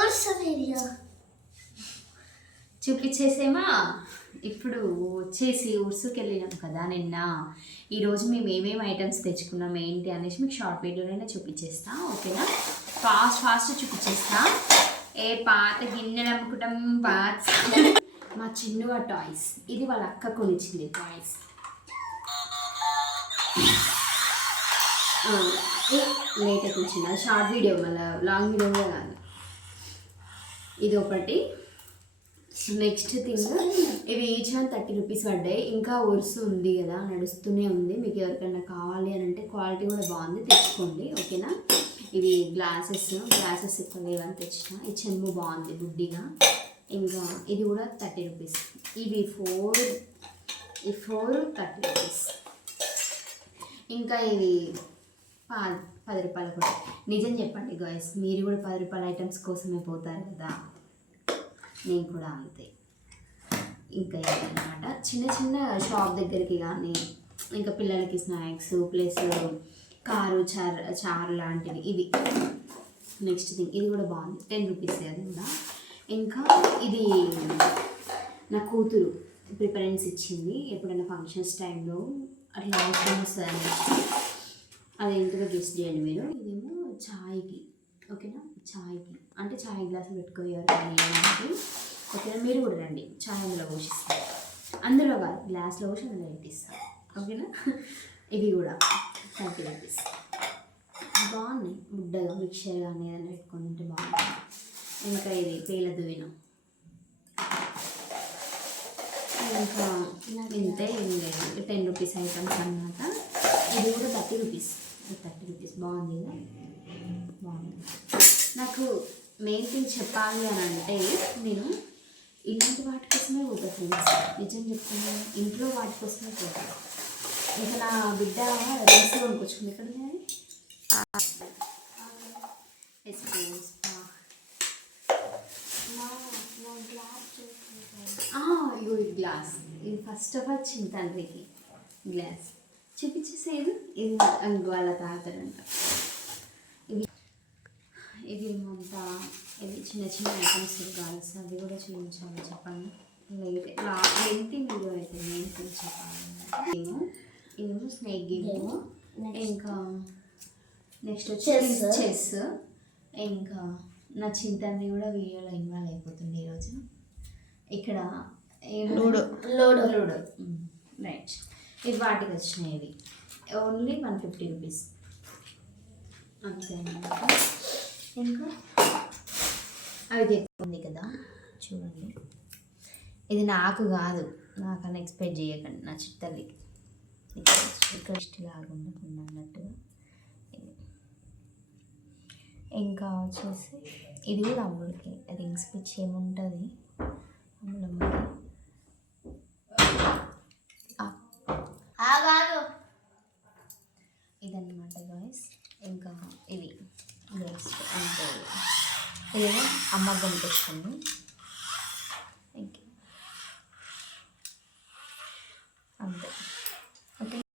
ఉర్సమేరియా చూపించేసేమా? ఇప్పుడు వచ్చేసి ఉర్సుకి వెళ్ళినాం కదా నిన్న. ఈరోజు మేము ఏమేమి ఐటమ్స్ తెచ్చుకున్నాం ఏంటి అనేసి మీకు షార్ట్ వీడియోలోనే చూపించేస్తా ఓకేనా? Fast fast చూపించేస్తా. ఏ పాత గిన్నెలు అమ్ముకుంటాం పాత మా చిన్నవ టాయ్స్ ఇది వాళ్ళ అక్క కొనిచ్చింది టాయ్స్ లేట్ వచ్చింది. అది షార్ట్ వీడియో మళ్ళీ లాంగ్ వీడియో కూడా కాదు. ఇది ఒకటి నెక్స్ట్ థింగ్ ఇవి ఈచ్ వన్ థర్టీ రూపీస్ పడ్డాయి. ఇంకా ఒరుసు ఉంది కదా నడుస్తూనే ఉంది. మీకు ఎవరికైనా కావాలి అని అంటే క్వాలిటీ కూడా బాగుంది తెచ్చుకోండి. ఓకేనా? ఇవి గ్లాసెస్ గ్లాసెస్ ఎక్కువ లేవని తెచ్చిన. ఈ చెమ్ము బాగుంది బుడ్డిగా ఇంకా ఇది కూడా థర్టీ రూపీస్. ఇవి ఫోర్ ఈ ఫోర్ థర్టీ రూపీస్. ఇంకా ఇది పది రూపాయలు కూడా. నిజం చెప్పండి గాయస్ మీరు కూడా పది రూపాయల ఐటమ్స్ కోసమే పోతారు కదా? నేను కూడా అంతే. ఇంకా అనమాట చిన్న చిన్న షాప్ దగ్గరికి కానీ ఇంకా పిల్లలకి స్నాక్స్ ప్లస్ కారు చార్ చారు లాంటివి ఇవి. నెక్స్ట్ థింగ్ ఇది కూడా బాగుంది. టెన్ రూపీస్ అది కూడా. ఇంకా ఇది నా కూతురు ప్రిఫరెన్స్ ఇచ్చింది ఎప్పుడైనా ఫంక్షన్స్ టైంలో అట్లా అవసరం వస్తుంది అదేంటిదో గెస్ట్ చేయండి మీరు? ఇదేమో చాయ్కి ఓకేనా? చాయ్కి అంటే చాయ్ గ్లాసులు పెట్టుకోవాలి కానీ ఓకేనా? మీరు కూడా రండి. చాయ్ అందులో పోషిస్తారు అందులో కాదు గ్లాస్లో పోసి అందులో పెట్టిస్తారు ఓకేనా? ఇవి కూడా థర్టీ రూపీస్ బాగున్నాయి. బుడ్డగా మిక్చర్ కానీ ఏదైనా పెట్టుకొని ఉంటే బాగుంటుంది. ఇంకా ఇది పేల దువ్వినం ఇంకా ఇంతే టెన్ రూపీస్ ఐటమ్స్ అన్నమాట. ఇది కూడా థర్టీ రూపీస్. థర్టీ బాగుంది. బాగుంది నాకు మెయిన్ థింగ్ చెప్పాలి అని అంటే నేను ఇలాంటి వాటి కోసమే పోతా ఫ్రెండ్స్ నిజం చెప్తున్నాను ఇంట్లో వాటి కోసమే పోతా. ఇక నా బిడ్డ రైస్ కొనుక్కొచ్చుకుంది. ఇక్కడ ఇగో ఈ గ్లాస్ ఇది ఫస్ట్ ఆఫ్ ఆల్ చిన్న తండ్రికి గ్లాస్ చూపించేసేది ఇది వాళ్ళ తాగుతాడంట ఇవి ఇది ఏమంతా ఇది చిన్న చిన్న ఐటమ్స్ గర్ల్స్ అవి కూడా చూపించాలి చెప్పండి. లేట్ లెంత్ వీడియో అయితే నేను కూడా చెప్పాలి. ఇదేమో? స్నేక్ గేమ్ ఇంకా నెక్స్ట్ వచ్చి. చెస్ ఇంకా నా చింతని కూడా వీడియోలో ఇన్వాల్వ్ అయిపోతుంది ఈరోజు ఇక్కడ లూడో. లూడో. లూడో రైట్ ఇది వాటికి వచ్చినాయి ఓన్లీ వన్ ఫిఫ్టీ రూపీస్ అంతే ఇంకా? అవి చెప్పుకుంది కదా చూడండి. ఇది నాకు కాదు. నాకన్నా ఎక్స్పెక్ట్ చేయకండి నా చిత్తల్లికి ఇక్కడ లాగా ఉండకుండా అన్నట్టుగా. ఇది. ఇంకా వచ్చేసి ఇది కూడా అమ్ములకి రింగ్స్ పిచ్చి ఏముంటుంది? ఇదన్నమాట గాయస్ ఇంకా ఇవి. జస్ట్ అంటే ఇదేమో అమ్మ పంపిస్తుంది